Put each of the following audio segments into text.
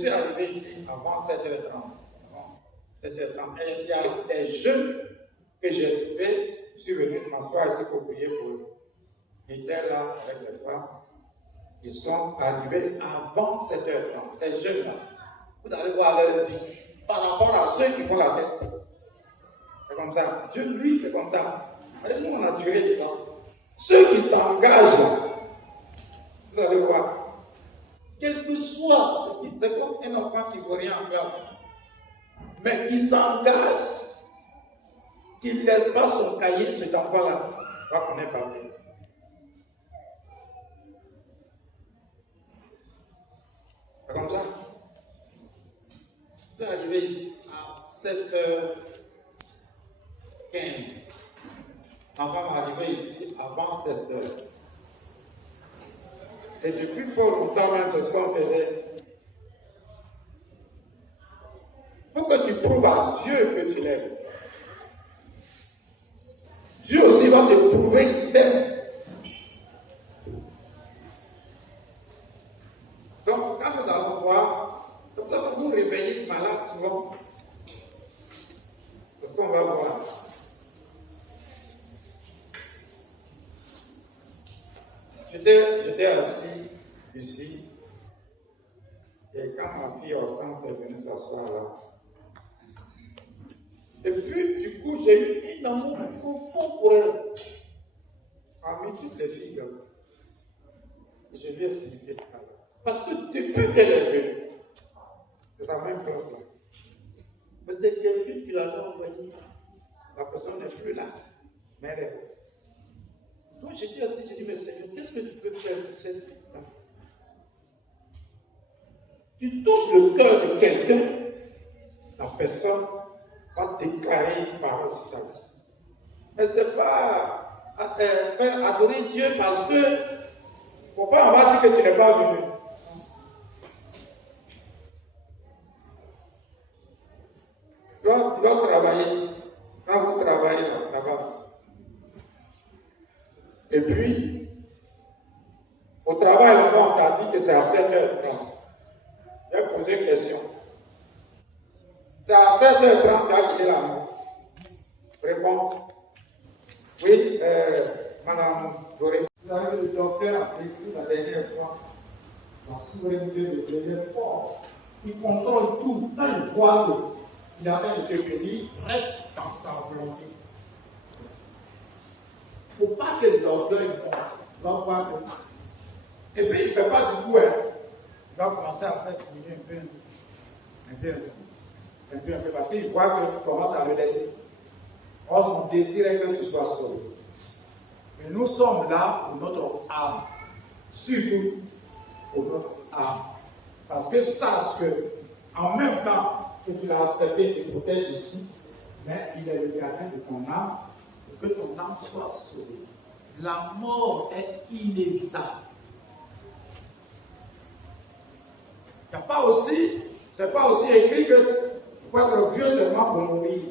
suis arrivé ici avant 7h30. Et il y a des jeunes que j'ai trouvés. Je suis venu m'asseoir ici pour prier pour eux. Ils étaient là avec les femmes. Ils sont arrivés avant 7h30. Ces jeunes-là, vous allez voir leur vie par rapport à ceux qui font la tête. C'est comme ça. Dieu, lui, c'est comme ça. Et nous, on a duré du temps. Ceux qui s'engagent, vous allez voir. Quel que soit ce qui, c'est comme un enfant qui ne veut rien en place. Mais qui s'engage, qui ne laisse pas son cahier, cet enfant-là, va connaître par lui. C'est comme ça. Je suis arrivé ici à 7h15. L'enfant est arrivé ici avant 7h. Et depuis pas longtemps même, c'est ce qu'on faisait. Il faut que tu prouves à Dieu que tu l'aimes. Dieu aussi va te prouver qu'il t'aime. Donc, quand nous allons voir, comme ça, vous vous réveillez malade souvent. C'est ce qu'on va voir. J'étais assis ici. Et quand ma fille Hortense est venue s'asseoir là, et puis du coup j'ai eu un amour profond pour elle. Parmi toutes les filles, je lui ai signifié tout à l'heure. Parce que depuis qu'elle est venue, c'est sa même classe là. Mais c'est quelqu'un qui l'a envoyé. La personne n'est plus là, mais elle est là. Donc j'étais assis, j'ai dit, mais Seigneur, qu'est-ce que tu peux faire pour cette fille-là? Tu touches le cœur de quelqu'un, la personne va déclarer une parole sur ta vie. Mais ce n'est pas adorer Dieu parce que, faut pas on va dire que tu n'es pas venu. Tu dois travailler. Quand vous travaillez là-bas. Et puis, au travail, là-bas, on t'a dit que c'est à 7h30. J'ai posé une question. C'est à 7h30 tu as quitté la main. Réponse. Oui, Madame Doré. Vous savez, le docteur a écrit la dernière fois, la souveraineté devient forte. Il contrôle tout. Quand il voit qu'il est en train de te bénir, reste dans sa volonté. Il ne faut pas que l'orgueil monte. Il va voir que. Et puis, il ne fait pas du tout. Il va commencer à faire diminuer un peu, parce qu'il voit que tu commences à le laisser. Or, son désir est que tu sois sauvé. Mais nous sommes là pour notre âme. Surtout pour notre âme. Parce que sache que, en même temps que tu l'as accepté, tu te protèges ici, mais il est le gardien de ton âme, pour que ton âme soit sauvée. La mort est inévitable. Il n'y a pas aussi, c'est pas aussi écrit qu'il faut être vieux seulement pour mourir.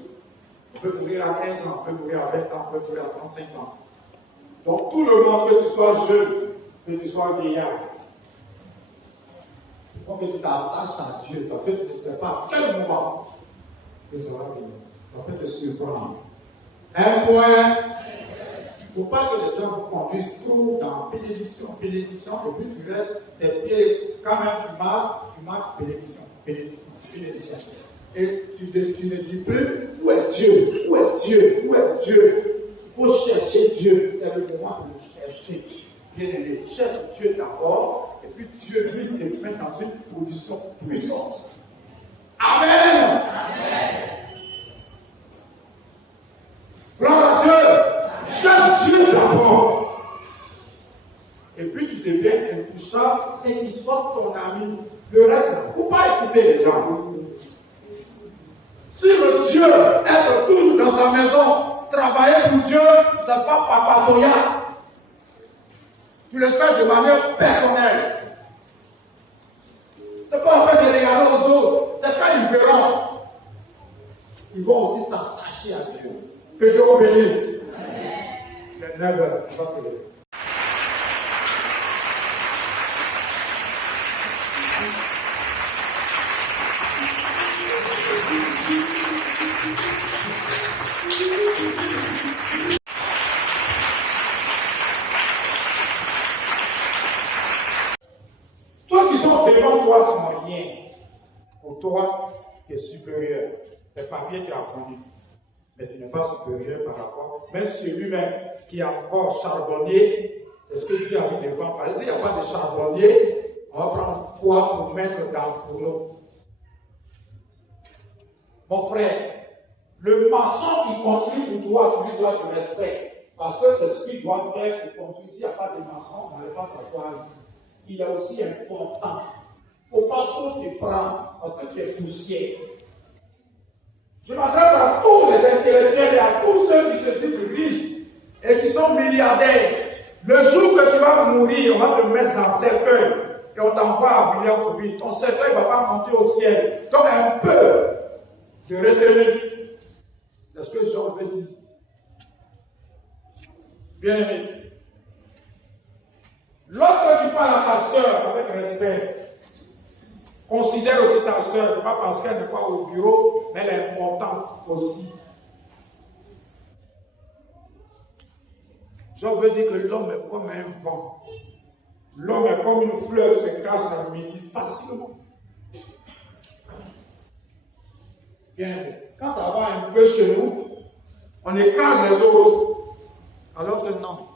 On peut mourir à 15 ans, on peut mourir à 20 ans, on peut mourir à 35 ans. Donc tout le monde, que tu sois jeune, que tu sois vieillard, il faut que tu t'attaches à Dieu, parce que tu ne sais pas à quel moment que ça va venir. Ça peut te surprendre. Un point. Il ne faut pas que les gens vous conduisent trop dans bénédiction, et puis tu restes tes pieds, quand même tu marches, bénédiction. Et tu ne dis plus, où est Dieu? Où est Dieu? Où est Dieu? Il faut chercher Dieu. C'est le moment de le chercher. Bien-aimé, cherche Dieu d'abord, et puis Dieu lui te met dans une position puissante. Amen. Amen. Gloire à Dieu. Cherche Dieu d'abord. Et puis tu deviens intouchable et qu'il soit ton ami. Le reste, il ne faut pas écouter les gens. Suivre Dieu, être toujours dans sa maison, travailler pour Dieu, ce n'est pas papatoya. Tu le fais de manière personnelle. Ce n'est pas en fait de regarder aux autres. C'est pas une violence. Ils vont aussi s'attacher à Dieu. Que Dieu vous bénisse. Amen. 9 heures, on va se lever. Toi qui sont devant toi sont rien. Pour toi, tu es supérieur. Tes papiers, tu as appris. Mais tu n'es pas supérieur par rapport. Même celui-même qui est encore charbonnier, c'est ce que Dieu a dit devant. Parce qu'il n'y a pas de charbonnier, on va prendre quoi pour mettre dans le fourneau. Mon frère, le maçon qui construit pour toi, tu lui dois du respect. Parce que c'est ce qu'il doit faire pour construire. S'il n'y a pas de maçon, on ne va pas s'asseoir ici. Il est aussi important. Il ne faut pas trop te prendre parce que tu es poussière. Je m'adresse à tous les intellectuels et à tous ceux qui se disent riches et qui sont milliardaires. Le jour que tu vas mourir, on va te mettre dans le cercueil et on t'envoie à William Sobi. Ton cercueil ne va pas monter au ciel. Donc un peu de retenue. C'est ce que Jean veut dire. Bien aimé. Lorsque tu parles à ta soeur avec respect, considère aussi ta soeur, ce n'est pas parce qu'elle n'est pas au bureau, mais elle est importante aussi. Je veux dire que l'homme est comme un vent. L'homme est comme une fleur qui se cache à midi facilement. Bien, quand ça va un peu chez nous, on écrase les autres. Alors que non.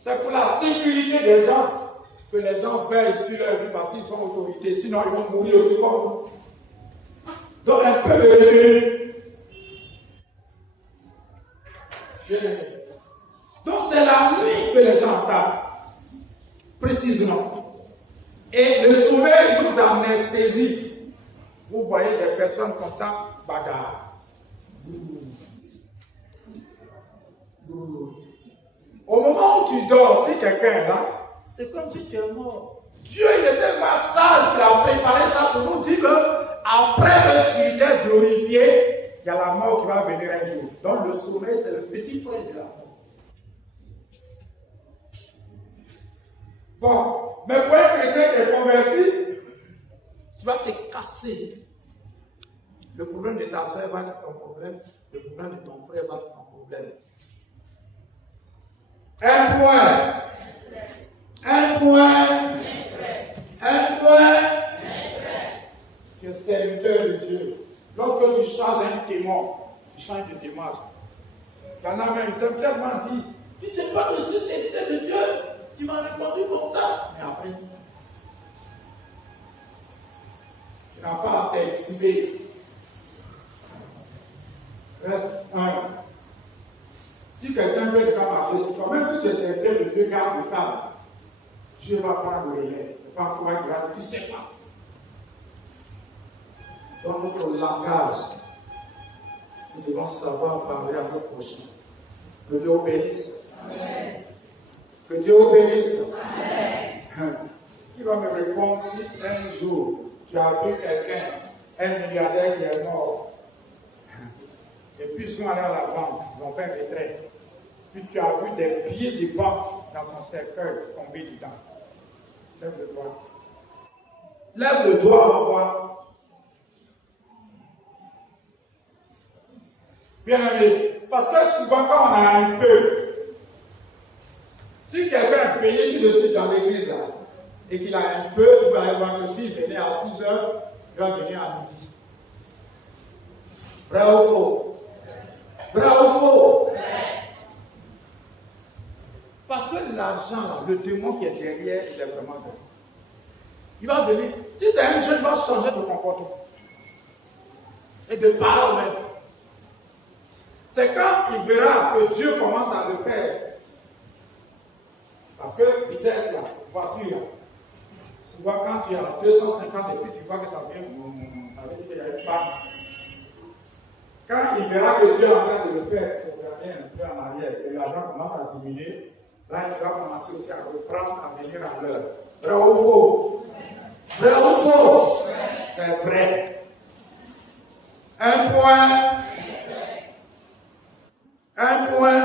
C'est pour la sécurité des gens que les gens veillent sur leur vie parce qu'ils sont autorités. Sinon, ils vont mourir aussi comme nous. Donc, un peu de retenue. Donc, c'est la nuit que les gens attaquent. Précisément. Et le sommeil nous anesthésie. Vous voyez des personnes comme ça, bagarre. Au moment où tu dors, si quelqu'un est là, c'est comme si tu es mort. Dieu, il est tellement sage qu'il a préparé ça pour nous dire qu'après que tu t'es glorifié, il y a la mort qui va venir un jour. Donc le sommeil, c'est le petit frère de la mort. Bon, mais pour un chrétien qui est converti, tu vas te casser. Le problème de ta soeur va être ton problème. Le problème de ton frère va être ton problème. Un point. Tu es serviteur de Dieu. Lorsque tu changes un témoin, tu changes de témoin. Il y en a même, ils ont tellement dit, tu ne sais pas que je suis serviteur de Dieu. Tu m'as répondu comme ça. Mais après, tu n'as pas à t'exhiber. Reste un. Si quelqu'un veut marcher sur toi, même si tu es serviteur de Dieu, garde le calme. Dieu va prendre le relais. Ce n'est pas toi qui vas dire, tu ne sais pas. Dans notre langage, nous devons savoir parler à nos prochains. Que Dieu vous bénisse. Amen. Que Dieu vous bénisse. Amen. Qui va me répondre si un jour tu as vu quelqu'un, un milliardaire qui est mort, et puis ils sont allés à la banque, ils ont fait un retrait. Puis tu as vu des billets de banque dans son cercueil tomber dedans. Lève le doigt. Lève le doigt, on va voir. Bien aimé, parce que souvent quand on a un peu, si quelqu'un est payé, tu le suis dans l'église là, et qu'il a un peu, tu vas voir que s'il venait à 6 heures, il va venir à midi. Vrai ou faux? Vrai ou faux? Parce que l'argent, le démon qui est derrière, il est vraiment bon. Il va venir. Si c'est un jeune, il va changer de comportement. Et de parole même. C'est quand il verra que Dieu commence à le faire. Parce que vitesse, là, voiture, là. Souvent quand tu es à 250 et puis tu vois que ça vient, ça veut dire qu'il y a une panne. Quand il verra que Dieu est en train de le faire, il faut regarder un peu en arrière et l'argent commence à diminuer. Là, il va commencer aussi à reprendre, à venir à l'heure. Vrai ou faux? Vrai ou faux? C'est vrai. Un point. Un point.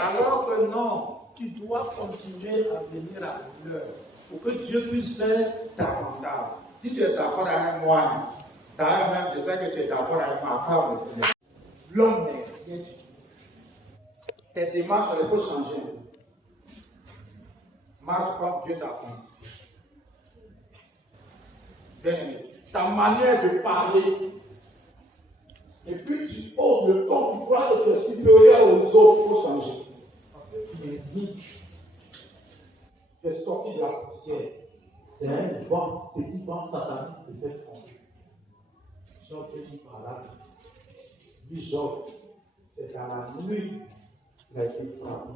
Alors que non, tu dois continuer à venir à l'heure pour que Dieu puisse faire davantage. Si tu es d'accord avec moi, d'ailleurs même, je sais que tu es d'accord avec moi, après on le Seigneur. L'homme n'est rien du tout. Tes démarches, elles peuvent changer. Marche comme Dieu t'a constitué. Bien aimé. Ta manière de parler, et puis tu ouvres le ton, tu crois que tu es supérieur aux autres pour changer. Parce que tu es riche. Tu es sorti de la poussière. C'est un petit banc satanique qui te fait tromper. Job dit par là. Lui, Job, c'est dans la nuit qu'il a été frappé.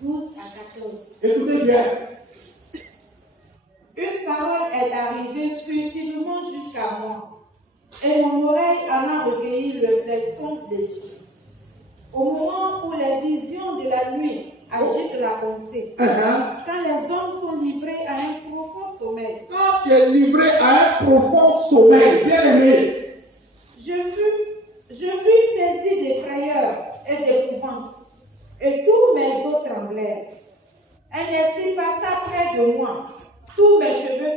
12 à 14. Écoutez bien. Une parole est arrivée furtivement jusqu'à moi, et mon oreille en a recueilli les sons légers. Au moment où les visions de la nuit agitent la pensée, quand les hommes sont livrés à un profond sommeil, Quand tu es livré à un profond sommeil, bien aimé, je fus saisi de frayeur et d'épouvante, et tous mes os tremblèrent. Un esprit passa près de moi, tous mes cheveux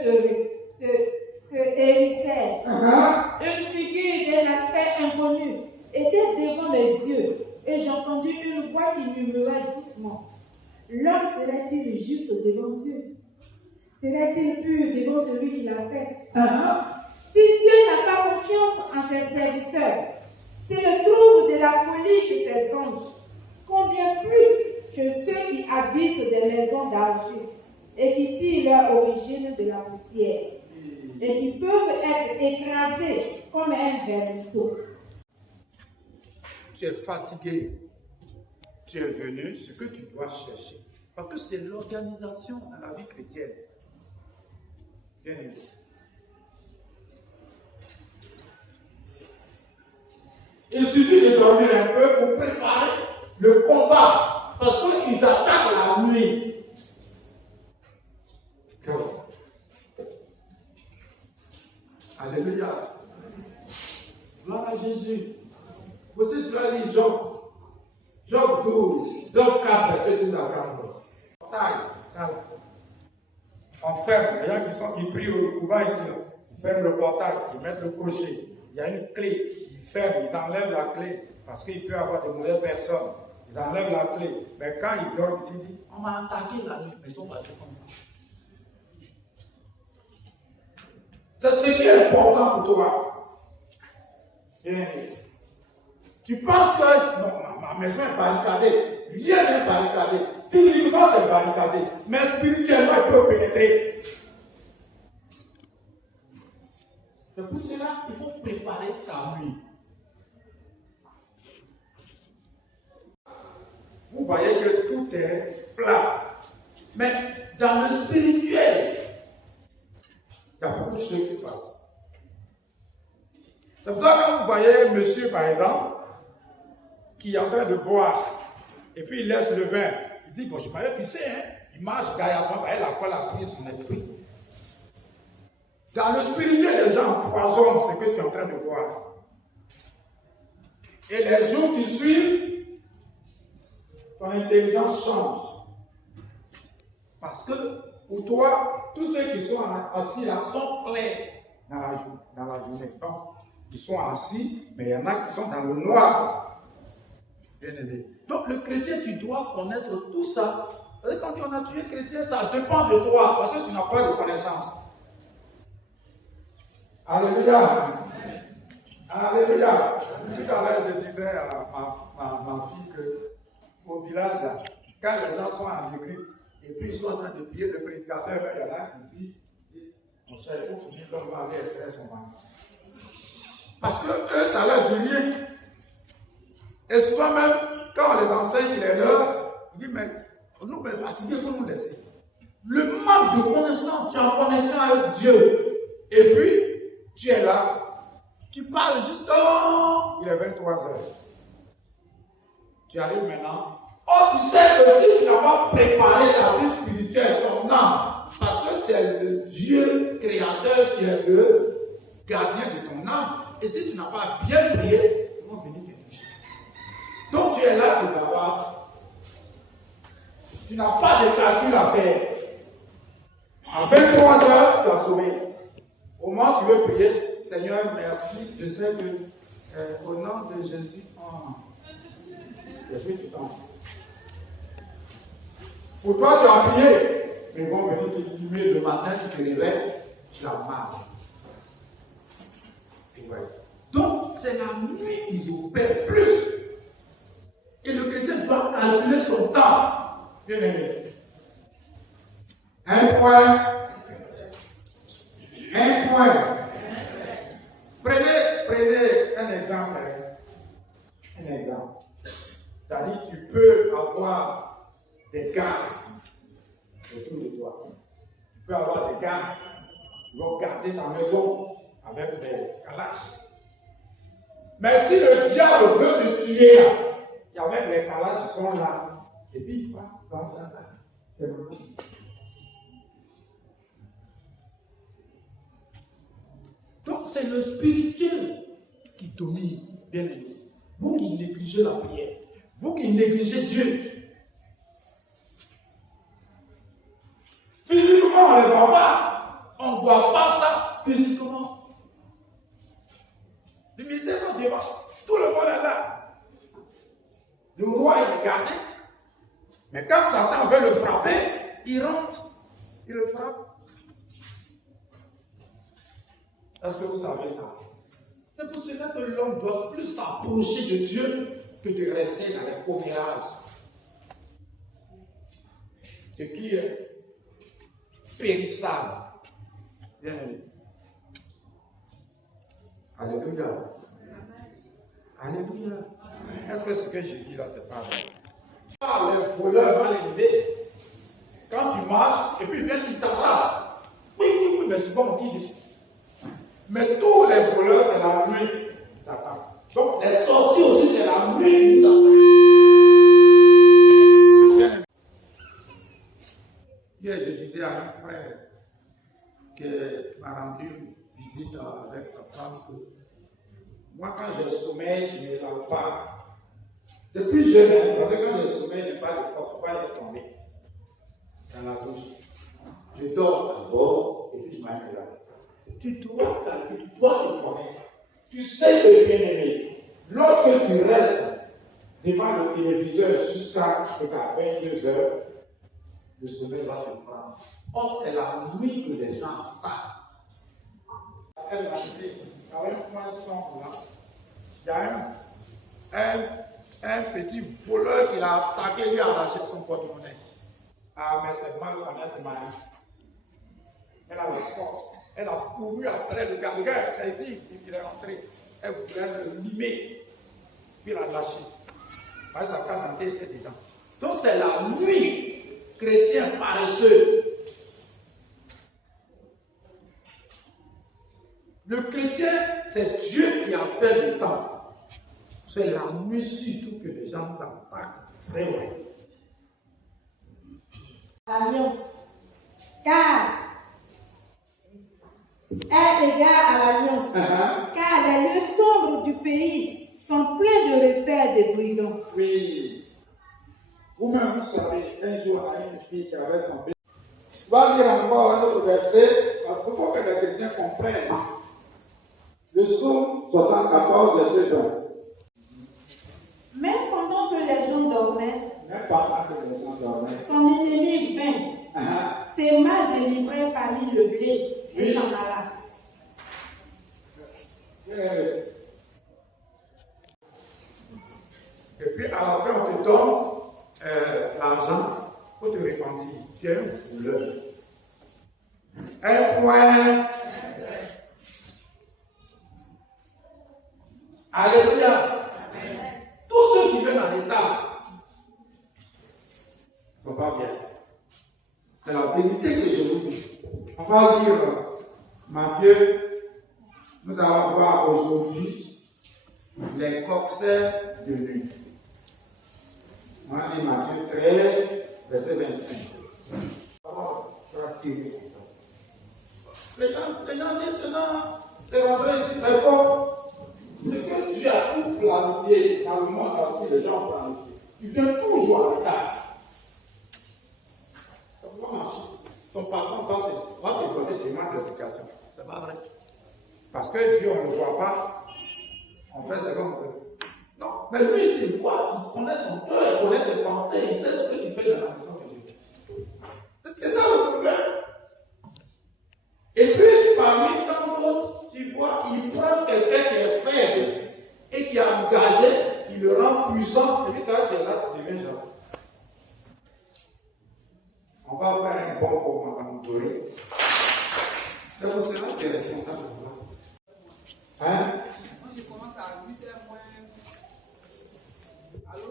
se hérissèrent. Une figure d'un aspect inconnu était devant mes yeux, et j'entendis une voix qui murmurait doucement. L'homme serait-il juste devant Dieu? Serait-il pur devant celui qui l'a fait? Si Dieu n'a pas confiance en ses serviteurs, s'il trouve de la folie chez ses anges, combien plus chez ceux qui habitent des maisons d'argile et qui tirent leur origine de la poussière et qui peuvent être écrasés comme un vermisseau. tu es fatigué. Tu es venu, ce que tu dois chercher. Parce que c'est l'organisation à la vie chrétienne. Bien aimé. Il suffit de dormir un peu pour préparer le combat. Parce qu'ils attaquent la nuit. Alléluia. Gloire à Jésus. Vous savez, tu as lu Job. Job 12, Job 4, verset 10 à 14. Taille, ça là. On ferme. Il y a qui prient au couvent ici. Là. Ils ferment le portail, ils mettent le cocher. Il y a une clé. Ils ferment, ils enlèvent la clé. Parce qu'il peut y avoir de mauvaises personnes. Ils enlèvent la clé. Mais quand ils dorment ici, ils disent on m'a attaqué la nuit. Mais ils sont passés comme ça. C'est ce qui est important pour toi. Bien. Tu penses que non, ma maison est barricadée. Rien n'est barricadé. Physiquement, c'est barricadé. Mais spirituellement, il peut pénétrer. C'est pour cela qu'il faut préparer ta nuit. Vous voyez que tout est plat. Mais dans le spirituel, il y a beaucoup de choses qui se passent. C'est pour ça que vous voyez monsieur, par exemple, qui est en train de boire, et puis il laisse le vin. Il dit, bon, je m'avais pissé, hein. Il marche gaillardement, il a pas la prise son esprit. Dans le spirituel, les gens empoisonnent ce que tu es en train de boire. Et les jours qui suivent, ton intelligence change. Parce que, pour toi, tous ceux qui sont assis là sont clairs dans la journée. Donc, ils sont assis, mais il y en a qui sont dans le noir. Bien aimé. Donc, le chrétien, tu dois connaître tout ça. Et quand on a tué chrétien, ça dépend de toi, parce que tu n'as pas de connaissance. Alléluia. Alléluia. Tout à l'heure, je disais à ma fille qu'au village, quand les gens sont à l'église, et puis ils sont en train de prier, le prédicateur, il y en a qui dit, mon cher, il faut finir comme ma vie, elle serait son mari. Parce que eux, ça leur dit rien. Et souvent même, quand on les enseigne, il est l'heure, il dit, mais nous, on est fatigués, vous nous laissez. Le manque de connaissance, tu es en connexion avec Dieu. Et puis, tu es là. Tu parles jusqu'à... Il est 23 heures. Tu arrives maintenant. Oh, tu sais que si tu n'as pas préparé la vie spirituelle comme âme, parce que c'est le Dieu créateur qui est le gardien de ton âme. Et si tu n'as pas bien prié, ils vont venir te toucher. Donc tu es là, tu vas voir. Tu n'as pas de calcul à faire. À 23 heures, tu as sommeil. Au moment où tu veux prier, Seigneur, merci. Je sais que au nom de Jésus, j'ai pris du temps. Pour toi, tu as prié. Mais ils vont venir te dire le matin, tu te réveilles, tu as mal. Ouais. Donc, c'est la nuit qu'ils opèrent plus. Et le chrétien doit calculer son temps. Bien aimé. Un point. Prenez un exemple. Un exemple. C'est-à-dire, tu peux avoir des gardes autour de toi. Tu peux avoir des gardes qui vont garder ta maison avec des calaches. Mais si le diable veut te tuer là, et avec les calaches qui sont là, et puis il passe dans ça. Donc c'est le spirituel qui domine, bien aimé. Vous qui négligez la prière, vous qui négligez Dieu. Physiquement, on ne voit pas. On ne voit pas ça physiquement. Les militaires sont devant. Tout le monde est là. Le roi est regardé. Mais quand Satan veut le frapper, il rentre. Il le frappe. Est-ce que vous savez ça? C'est pour cela que l'homme doit plus s'approcher de Dieu que de rester dans les commérages. Ce qui est périssable. Bien aimé. Alléluia. Alléluia. Est-ce que ce que je dis là, c'est pas vrai? Les voleurs vont l'élever. Quand tu marches, et puis ils viennent, ils t'arrachent. Oui, mais c'est bon, on dit dessus. Mais tous les voleurs, c'est la nuit, Satan. Donc les sorciers aussi, c'est la nuit, Satan. Hier, je disais à un frère qui m'a rendu visite avec sa femme que moi, quand j'ai sommeil, je ne lave pas. Depuis jeune, parce que quand j'ai sommeil, je n'ai pas de force pour aller tomber dans la douche. Je dors d'abord et puis je m'arrête là. Tu dois calculer, tu dois te connaître. Tu sais que bien aimé, lorsque tu restes devant le téléviseur jusqu'à 22 heures, le sommeil va te prendre. Or, c'est la nuit que les gens parlent. Elle m'a dit, avec un point de son là, il y a un petit voleur qui l'a attaqué, lui a arraché son porte-monnaie. Ah, mais c'est mal connaître ma vie. Elle a la force. Elle a couru après le gars. Le gars est ici, il est rentré. Elle voulait le limer. Puis il a lâché. Sa carte était dedans. Donc c'est la nuit, chrétien paresseux. Le chrétien, c'est Dieu qui a fait le temps. C'est la nuit surtout que les gens attaquent vraiment. L'alliance. Car est égal à l'alliance. Car les lieux sombres du pays sont pleins de repères de brigands. Oui. Vous-même, vous savez, un jour, on a une fille qui avait son bébé. Je vais lire encore un autre verset, pour que les chrétiens comprennent. Le psaume 74, verset 20. Même pendant que les gens dormaient, son ennemi vint, s'aima délivré parmi le blé et s'en alla. Et puis à la fin, on te donne l'argent pour te repentir. Tu es un voleur. Un point. Alléluia. Tous ceux qui viennent en retard ne sont pas bien. C'est la vérité que je vous dis. On va lire Matthieu. Nous allons voir aujourd'hui les coxers de nuit. On va lire Matthieu 13, verset 25. Les gens disent que non, c'est rentré ici, c'est fort. Ce que Dieu a tout planifié dans le monde aussi, les gens planifient. Tu viens toujours en retard. Ça va marcher. Son patron pense demande d'explication. C'est pas vrai. Parce que Dieu, on ne le voit pas. On fait ce qu'on veut. Non, mais lui, il voit, il connaît ton cœur, il connaît tes pensées, il sait ce que tu fais dans la maison de Dieu. C'est ça le problème. Et puis, parmi tant d'autres, tu vois, il prend quelqu'un qui est faible et qui est engagé, il le rend puissant. Et puis toi, tu es là, tu deviens genre. On va faire un bon pour Madame Doré. C'est pour cela qui est responsable. Hein? Moi, je commence à 8h moins. Allô?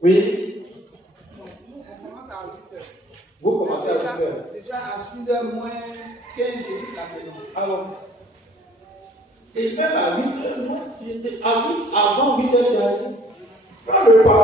Oui, On commence à 8h. vous commencez à faire. Déjà à 6h moins 15, j'ai dit la maison. Alors, et même à 8h, moi, avant 8h, tu as dit, prends le pardon.